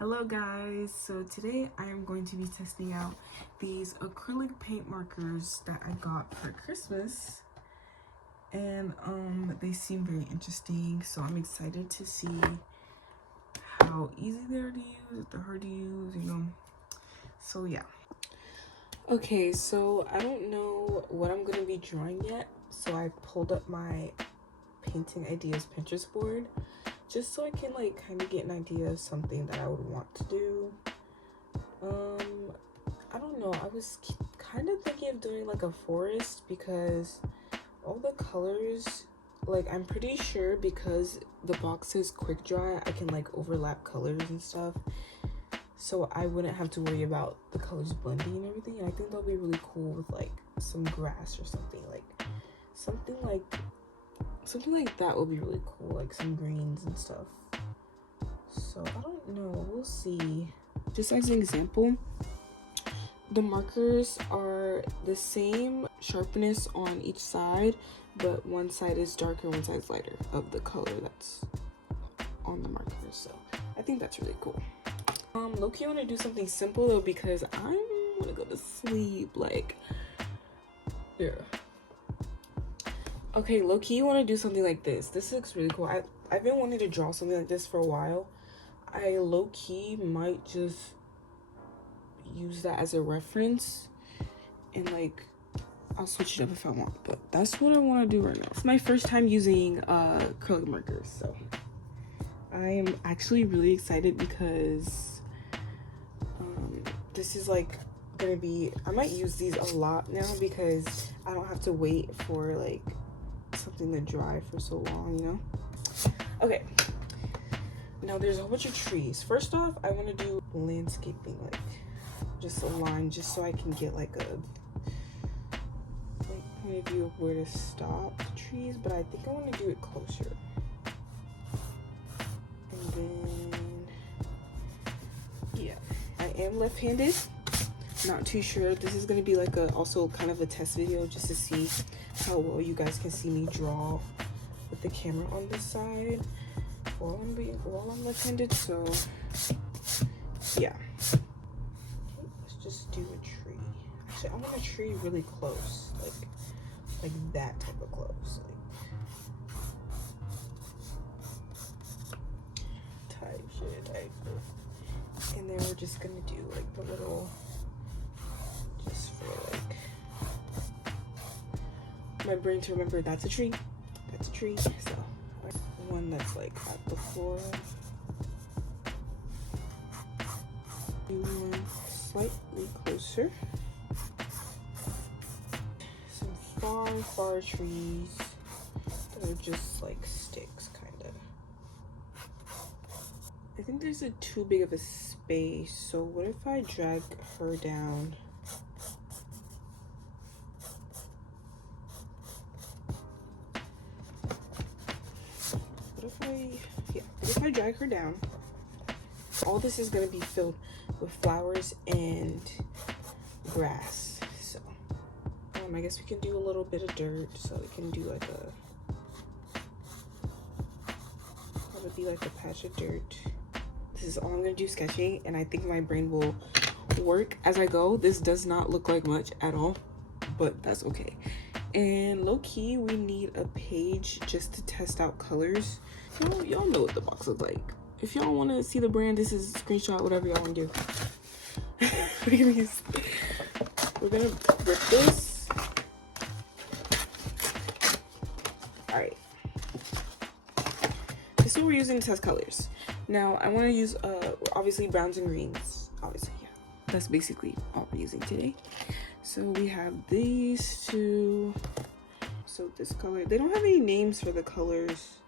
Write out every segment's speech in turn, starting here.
Hello guys, so today I am going to be testing out these acrylic paint markers that I got for Christmas, and they seem very interesting, so I'm excited to see how easy they are to use, if they're hard to use, so yeah. Okay, so I don't know what I'm going to be drawing yet, so I pulled up my painting ideas Pinterest board just so I can kind of get an idea of something that I would want to do. I don't know, I was kind of thinking of doing a forest because all the colors, I'm pretty sure because the box says quick dry, I can overlap colors and stuff, so I wouldn't have to worry about the colors blending and everything. And I think that'll be really cool with some grass or something, something like that would be really cool, some greens and stuff. So I don't know, we'll see. Just as an example, the markers are the same sharpness on each side, but one side is darker, one side is lighter of the color that's on the marker. So I think that's really cool. Low-key I want to do something simple though, because I'm gonna go to sleep. Yeah. Okay, low-key you want to do something like this. This looks really cool. I've been wanting to draw something like this for a while. I low-key might just use that as a reference, and I'll switch it up if I want, but that's what I want to do right now. It's my first time using acrylic markers, so I am actually really excited because this is gonna be, I might use these a lot now because I don't have to wait for something to dry for so long, Okay, now there's a whole bunch of trees. First off, I want to do landscaping, just a line, just so I can get a point of view of where to stop the trees, but I think I want to do it closer. And then yeah, I am left-handed, not too sure. This is going to be also kind of a test video just to see how well you guys can see me draw with the camera on this side while I'm left-handed. So yeah, let's just do a tree. Actually, I want a tree really close, like that type of close, type shit. And then we're just gonna do the little, just for my brain to remember that's a tree. So one that's at the floor. Do one slightly closer. Some far trees that are just sticks, kind of. I think there's too big of a space, so what if I drag her down? What if I drag her down? All this is gonna be filled with flowers and grass. So I guess we can do a little bit of dirt, so we can do that would be a patch of dirt. This is all I'm gonna do sketching, and I think my brain will work as I go. This does not look like much at all, but that's okay. And low-key, we need a page just to test out colors. So y'all know what the box looks like. If y'all want to see the brand, this is a screenshot, whatever y'all want to do. Look at these. We're gonna rip this. All right. This is what we're using to test colors. Now I want to use obviously browns and greens. Obviously, yeah. That's basically all we're using today. So we have these two. So this color, they don't have any names for the colors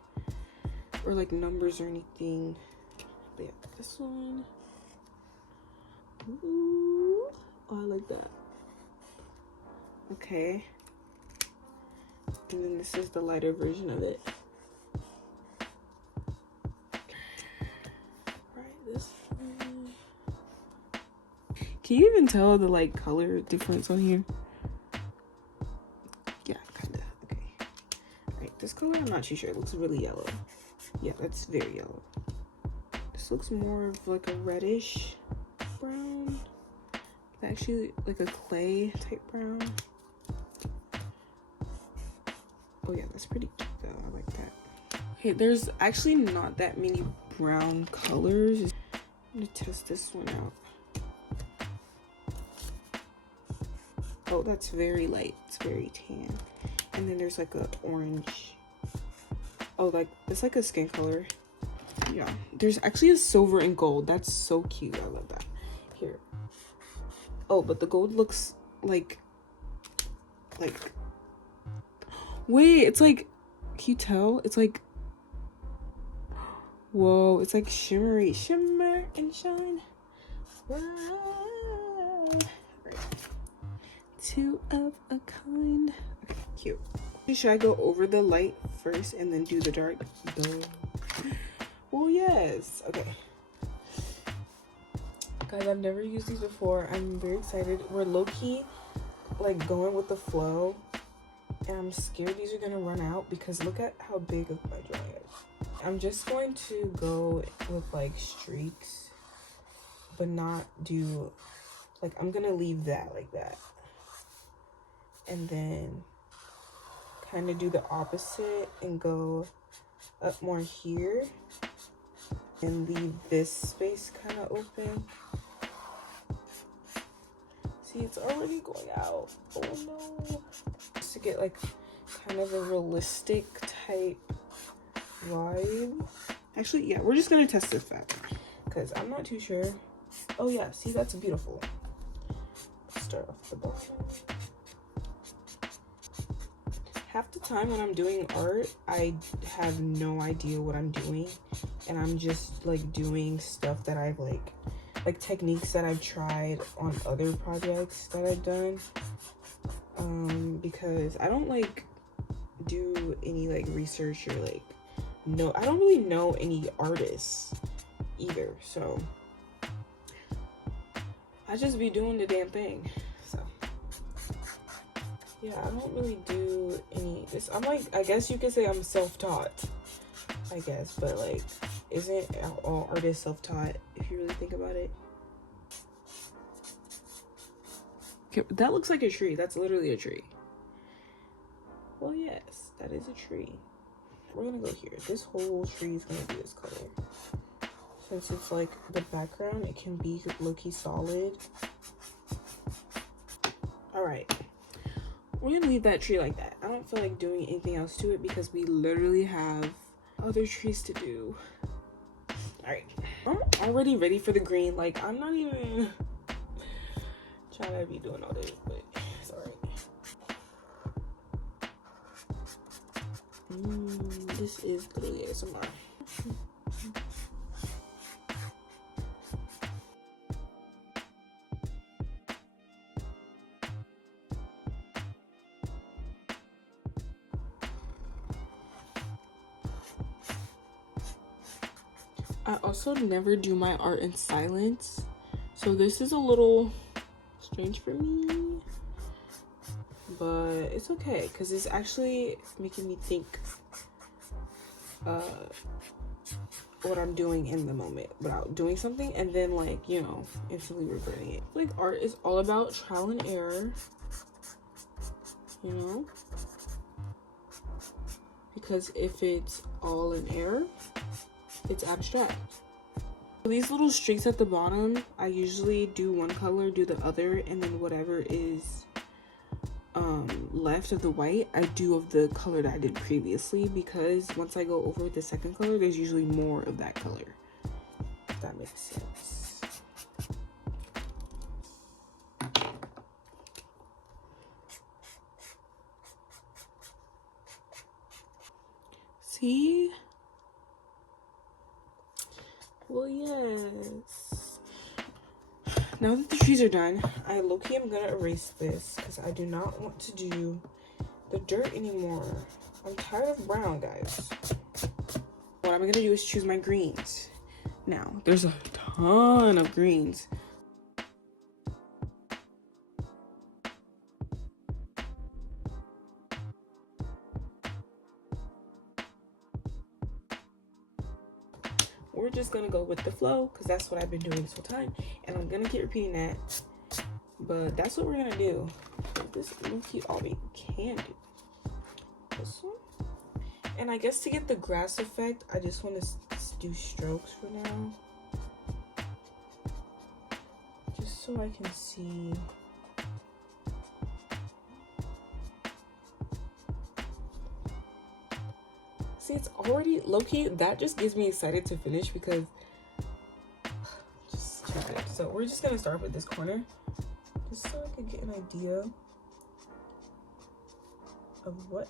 or numbers or anything. But yeah, this one. Ooh, oh, I like that. Okay. And then this is the lighter version of it. Right, this one. Can you even tell the color difference on here? Yeah, kinda. Okay. Alright, this color I'm not too sure. It looks really yellow. Yeah, that's very yellow. This looks more of like a reddish brown. Actually like a clay type brown. Oh yeah, that's pretty cute though. I like that. Okay, there's actually not that many brown colors. I'm gonna test this one out. Oh, that's very light. It's very tan. And then there's like a orange. Oh, like it's like a skin color. Yeah, there's actually a silver and gold. That's so cute. I love that. Here. Oh, but the gold looks like wait, it's like, can you tell? It's like, whoa, it's like shimmery. Shimmer and shine. Wow. Right. Two of a kind. Okay, cute. Should I go over the light first and then do the dark? Well, yes. Okay. Guys, I've never used these before. I'm very excited. We're low-key like going with the flow, and I'm scared these are gonna run out because look at how big of my drawing is. I'm just going to go with like streaks, but not do like, I'm gonna leave that like that, and then kind of do the opposite and go up more here and leave this space kind of open. See, it's already going out. Oh no. Just to get like kind of a realistic type vibe. Actually, yeah, we're just gonna test this out because I'm not too sure. Oh yeah, see, that's beautiful. Let's start off the bottom. Half the time when I'm doing art, I have no idea what I'm doing, and I'm just like doing stuff that I've like techniques that I've tried on other projects that I've done, because I don't like do any like research or like I don't really know any artists either, so I just be doing the damn thing. So yeah, I don't really do any this. I'm like, I guess you could say I'm self-taught, I guess, but like, isn't all artists self-taught if you really think about it? Okay, that looks like a tree. That's literally a tree. Well, yes, that is a tree. We're gonna go here. This whole tree is gonna be this color. Since it's like the background, it can be low-key solid. All right. We're gonna leave that tree like that. I don't feel like doing anything else to it because we literally have other trees to do. All right, I'm already ready for the green. Like, I'm not even trying to be doing all this, but it's all right. This is literally ASMR. I also never do my art in silence, so this is a little strange for me, but it's okay because it's actually making me think what I'm doing in the moment without doing something and then, like, you know, instantly regretting it. Like, art is all about trial and error, you know, because if it's all in error, it's abstract. These little streaks at the bottom, I usually do one color, do the other, and then whatever is left of the white, I do of the color that I did previously, because once I go over the second color, there's usually more of that color, if that makes sense. See? Well, yes. Now that the trees are done, I low-key am gonna erase this because I do not want to do the dirt anymore. I'm tired of brown, guys. What I'm gonna do is choose my greens. Now, there's a ton of greens. We're just gonna go with the flow because that's what I've been doing this whole time, and I'm gonna keep repeating that, but that's what we're gonna do. This is all we can do. This one. And I guess to get the grass effect, I just want to do strokes for now. Just so I can see. See, it's already low-key. That just gives me excited to finish because just check it. So we're just gonna start with this corner, just so I can get an idea of what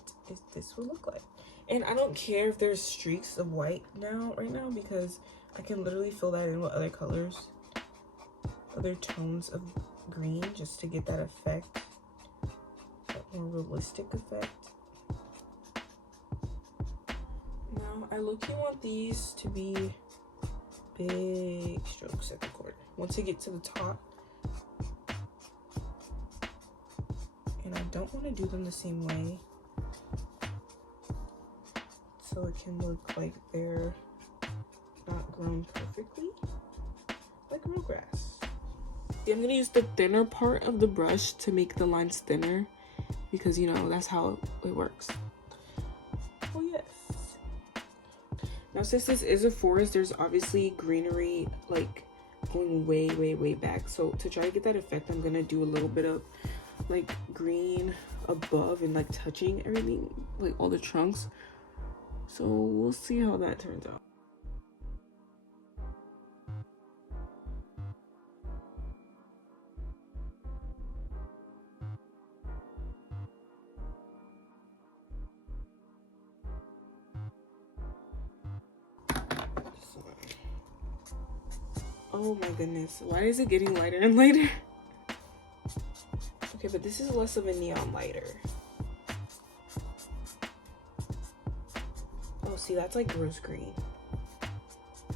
this will look like. And I don't care if there's streaks of white right now, because I can literally fill that in with other colors, other tones of green, just to get that effect, that more realistic effect. Now, I low-key want these to be big strokes at the corner. Once I get to the top, and I don't want to do them the same way, so it can look like they're not grown perfectly, like real grass. See, I'm gonna use the thinner part of the brush to make the lines thinner, because you know, that's how it works. Oh yes. Now, since this is a forest, there's obviously greenery like going way back. So to try to get that effect, I'm gonna do a little bit of like green above and like touching everything, like all the trunks. So we'll see how that turns out. Oh my goodness, why is it getting lighter and lighter? Okay, but this is less of a neon lighter. Oh, see, that's like rose green,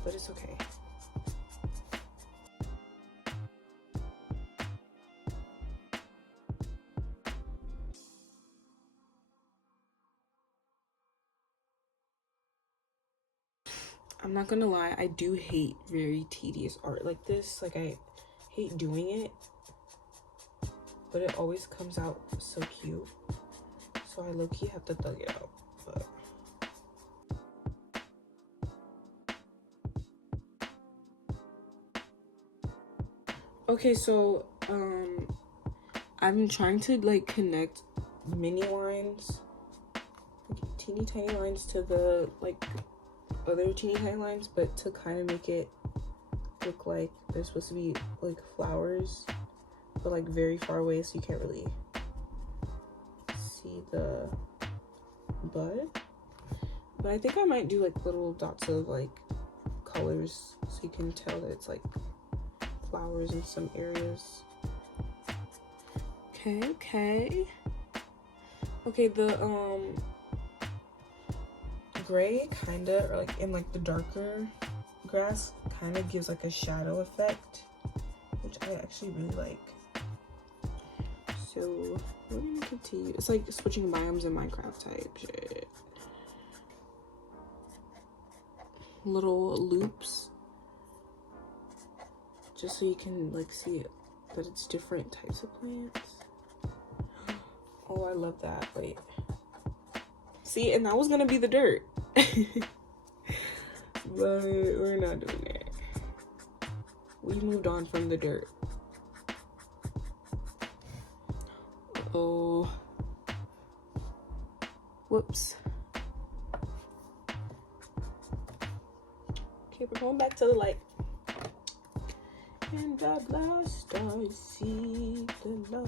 but it's okay. I'm not gonna lie, I do hate very tedious art like this. Like, I hate doing it, but it always comes out so cute. So I low-key have to thug it out. But okay, so I'm trying to like connect mini lines, like teeny tiny lines, to the like other teeny tiny lines, but to kind of make it look like they're supposed to be like flowers, but like very far away, so you can't really see the bud. But I think I might do like little dots of like colors, so you can tell that it's like flowers in some areas. Okay, the gray kinda, or like in like the darker grass, kind of gives like a shadow effect, which I actually really like. So we're gonna continue. It's like switching biomes in Minecraft type shit. Little loops, just so you can like see it, that it's different types of plants. Oh, I love that. Wait, see, and that was gonna be the dirt. But we're not doing that. We moved on from the dirt. Oh, whoops. Okay, we're going back to the light. And at last I see the light.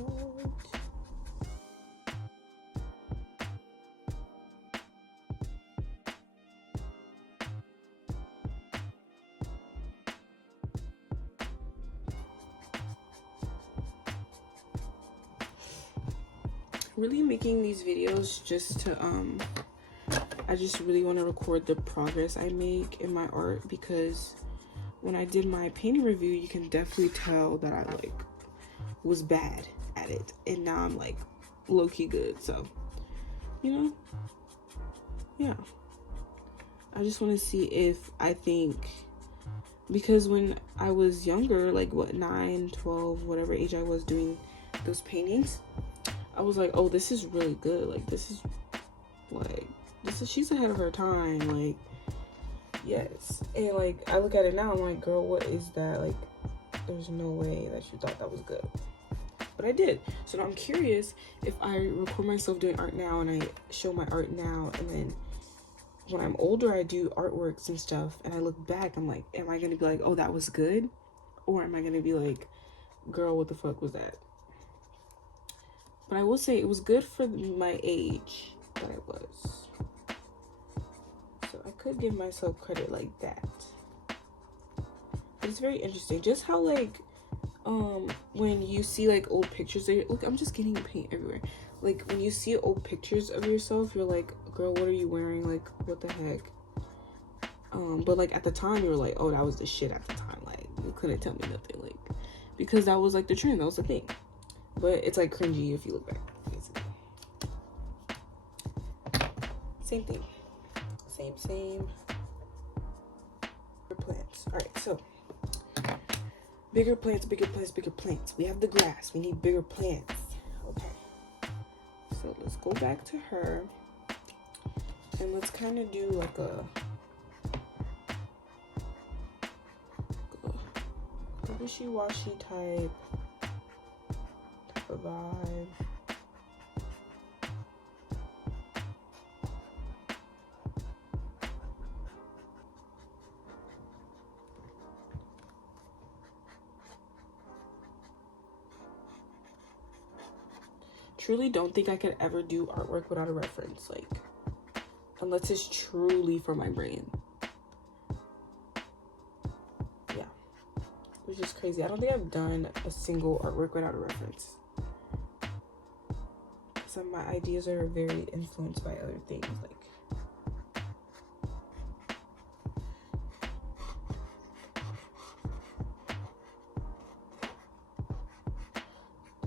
Really making these videos just to I just really want to record the progress I make in my art, because when I did my painting review, you can definitely tell that I like was bad at it, and now I'm like low-key good. So, you know, yeah, I just want to see if I think because when I was younger, like what, 9, 12, whatever age I was doing those paintings, I was like, oh, this is really good. Like, this is she's ahead of her time. Like, yes. And like, I look at it now, I'm like, girl, what is that? Like, there's no way that you thought that was good. But I did. So now I'm curious if I record myself doing art now and I show my art now, and then when I'm older, I do artworks and stuff, and I look back, I'm like, am I gonna be like, oh, that was good? Or am I gonna be like, girl, what the fuck was that? But I will say it was good for my age that I was. So I could give myself credit like that. But it's very interesting. Just how, like, when you see, like, old pictures of look, I'm just getting paint everywhere. Like, when you see old pictures of yourself, you're like, girl, what are you wearing? Like, what the heck? But, like, at the time, you were like, oh, that was the shit at the time. Like, you couldn't tell me nothing. Like, because that was, like, the trend. That was the thing. But it's, like, cringy if you look back, basically. Same thing. Same. Plants. All right, so bigger plants. We have the grass. We need bigger plants. Okay. So let's go back to her, and let's kind of do like a wishy-washy type of vibe. Truly don't think I could ever do artwork without a reference, like, unless it's truly from my brain. Yeah, which is crazy. I don't think I've done a single artwork without a reference, because my ideas are very influenced by other things. Like,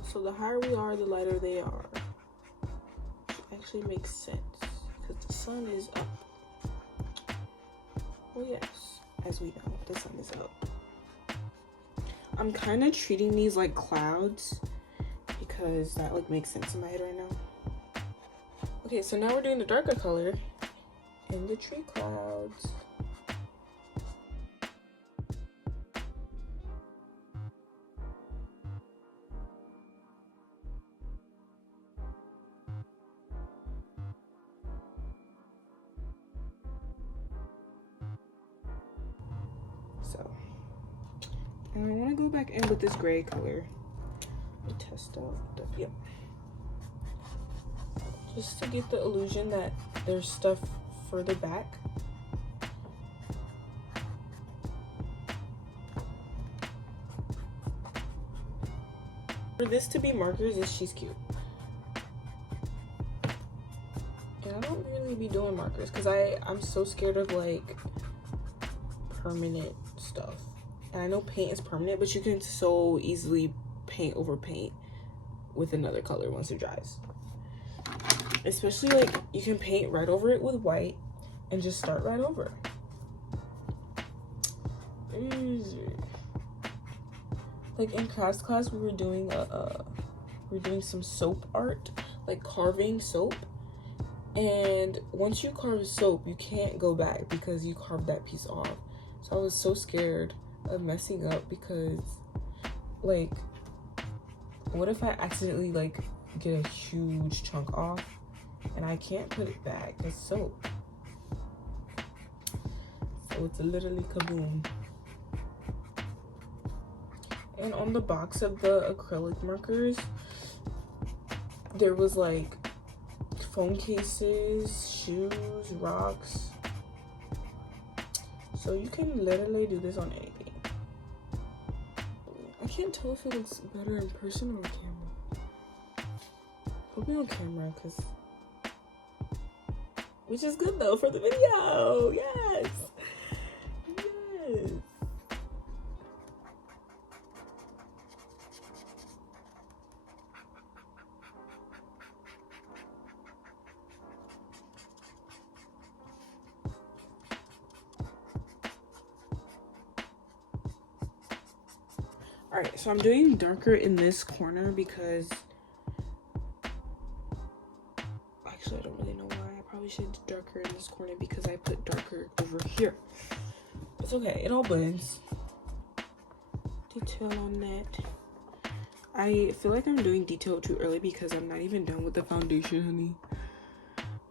so the higher we are, the lighter they are. Which actually makes sense, because the sun is up. Well, yes, as we know, the sun is up. I'm kind of treating these like clouds, because that, like, makes sense in my head right now. Okay, so now we're doing the darker color in the tree clouds. So, and I want to go back in with this gray color. Test out the, yep. Just to get the illusion that there's stuff further back. For this to be markers, is she's cute. And I don't really be doing markers because I'm so scared of, like, permanent stuff. And I know paint is permanent, but you can so easily paint over paint with another color once it dries. Especially, like, you can paint right over it with white and just start right over. Easy. Like, in crafts class, we were doing some soap art, like carving soap. And once you carve soap, you can't go back because you carved that piece off. So I was so scared of messing up because, like, what if I accidentally, like, get a huge chunk off and I can't put it back? It's soap. So it's literally kaboom. And on the box of the acrylic markers, there was, like, phone cases, shoes, rocks. So you can literally do this on anything. I can't tell if it looks better in person or on camera. Hopefully on camera, because, which is good though for the video. Yes. Yes. Alright, so I'm doing darker in this corner because actually I don't really know why. I probably should do darker in this corner because I put darker over here. It's okay, it all blends. Detail on that. I feel like I'm doing detail too early because I'm not even done with the foundation, honey.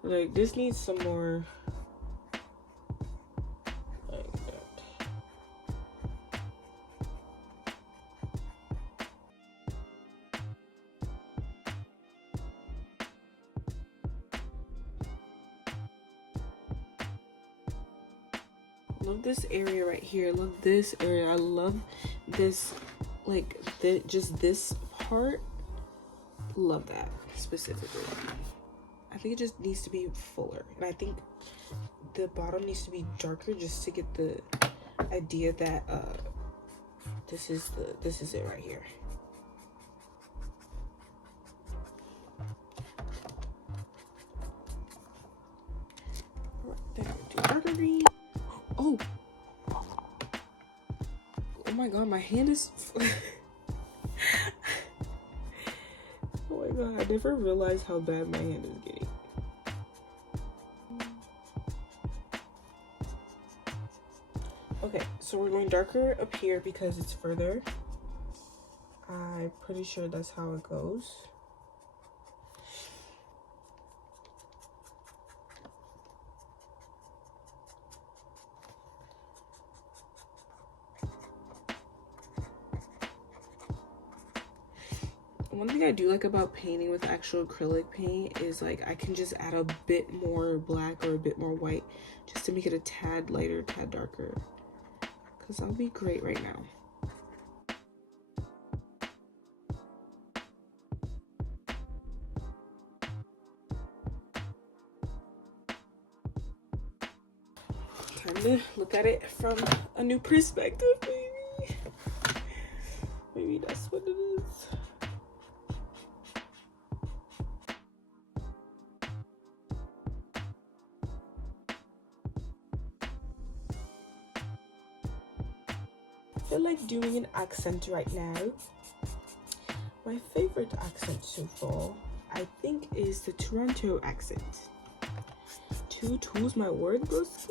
Like, this needs some more like that. Love this area right here. Love this area. I love this, like just this part. Love that specifically. I think it just needs to be fuller, and I think the bottom needs to be darker just to get the idea that this is it right here. Then do darker green. Oh my god, my hand is oh my god, I never realized how bad my hand is getting. Okay, so we're going darker up here because it's further. I'm pretty sure that's how it goes. One thing I do like about painting with actual acrylic paint is like I can just add a bit more black or a bit more white just to make it a tad lighter, tad darker. Because that'll be great right now. Time to look at it from a new perspective, maybe. Maybe that's what it is. I feel like doing an accent right now. My favorite accent so far, I think, is the Toronto accent. Two's my word, broski.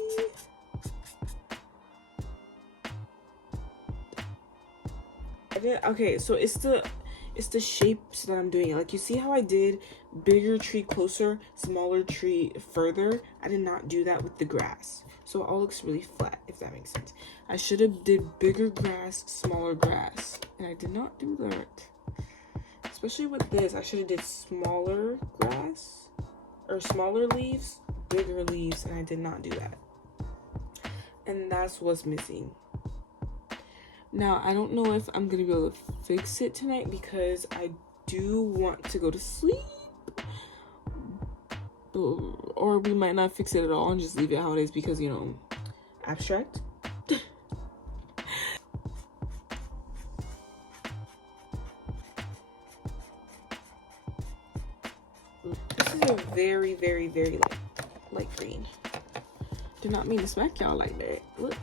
Okay, so it's the shapes that I'm doing. Like, you see how I did bigger tree closer, smaller tree further? I did not do that with the grass. So it all looks really flat, if that makes sense. I should have did bigger grass, smaller grass. And I did not do that. Especially with this, I should have did smaller grass or smaller leaves, bigger leaves, and I did not do that. And that's what's missing. Now, I don't know if I'm gonna be able to fix it tonight because I do want to go to sleep. Or we might not fix it at all and just leave it how it is because, you know, abstract. This is a very, very, very light green. Do not mean to smack y'all like that. Look.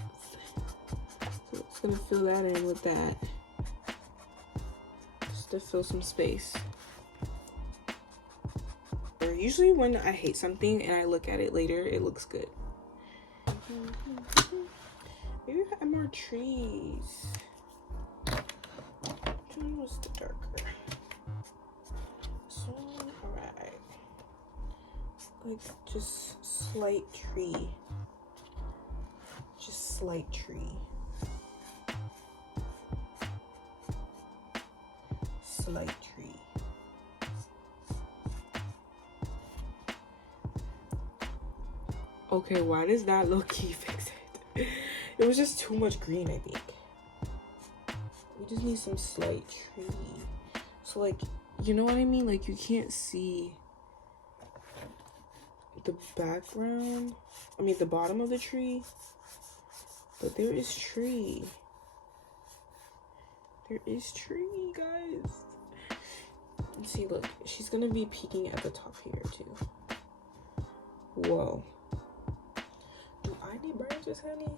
So it's gonna fill that in with that. Just to fill some space. Usually when I hate something and I look at it later, it looks good. Maybe I have more trees. Which one was the darker? So, alright. Like, just slight tree. Just slight tree. Slight tree. Okay, why does that low-key fix it? It was just too much green, I think. We just need some slight tree. So, like, you know what I mean? Like, you can't see the background. I mean, the bottom of the tree. But there is tree. There is tree, guys. And see, look. She's gonna be peeking at the top here, too. Whoa. Do I need branches, honey?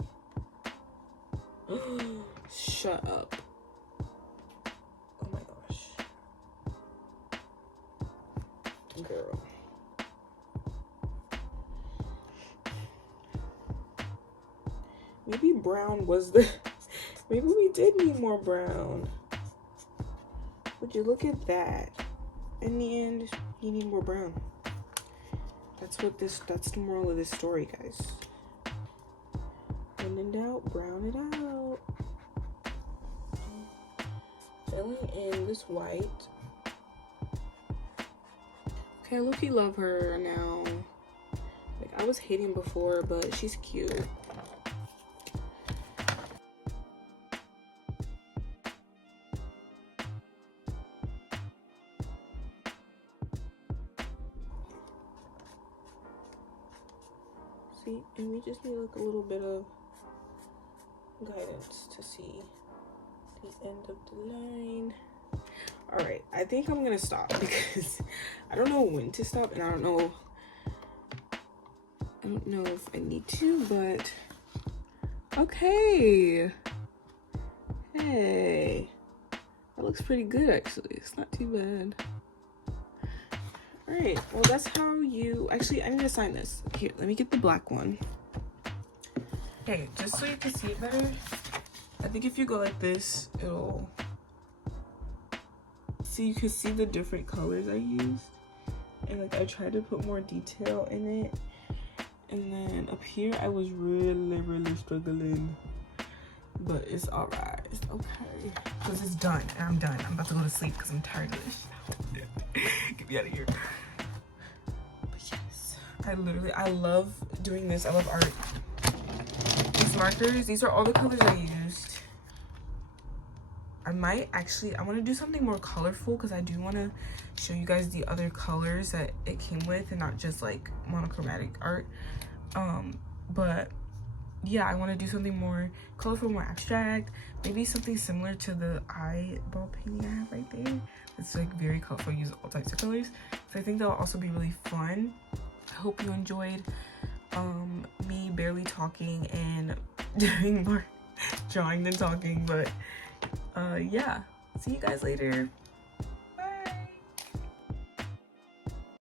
Shut up. brown was this? Maybe we did need more brown. Would you look at that? In the end, you need more brown. That's the moral of this story, guys. When in doubt, brown it out. Filling in this white. Okay, I low-key love her now. Like, I was hating before, but she's cute. See, and we just need like a little bit of guidance to see the end of the line. All right, I think I'm gonna stop because I don't know when to stop, and I don't know if I need to, but okay. Hey, that looks pretty good actually. It's not too bad. All right, well, that's how you actually, I need to sign this. Here, let me get the black one. Okay, just so you can see it better, I think if you go like this, it'll see, you can see the different colors I used, and like I tried to put more detail in it. And then up here I was really struggling, but it's all right, it's okay, because it's done and I'm done. I'm about to go to sleep because I'm tired of this shit. Get me out of here. But yes, I love doing this. I love art. These markers, these are all the colors I used. I want to do something more colorful because I do want to show you guys the other colors that it came with and not just like monochromatic art. But yeah, I want to do something more colorful, more abstract, maybe something similar to the eyeball painting I have right there. It's like very colorful, use all types of colors, so I think that'll also be really fun. I hope you enjoyed me barely talking and doing more drawing than talking, but yeah, see you guys later.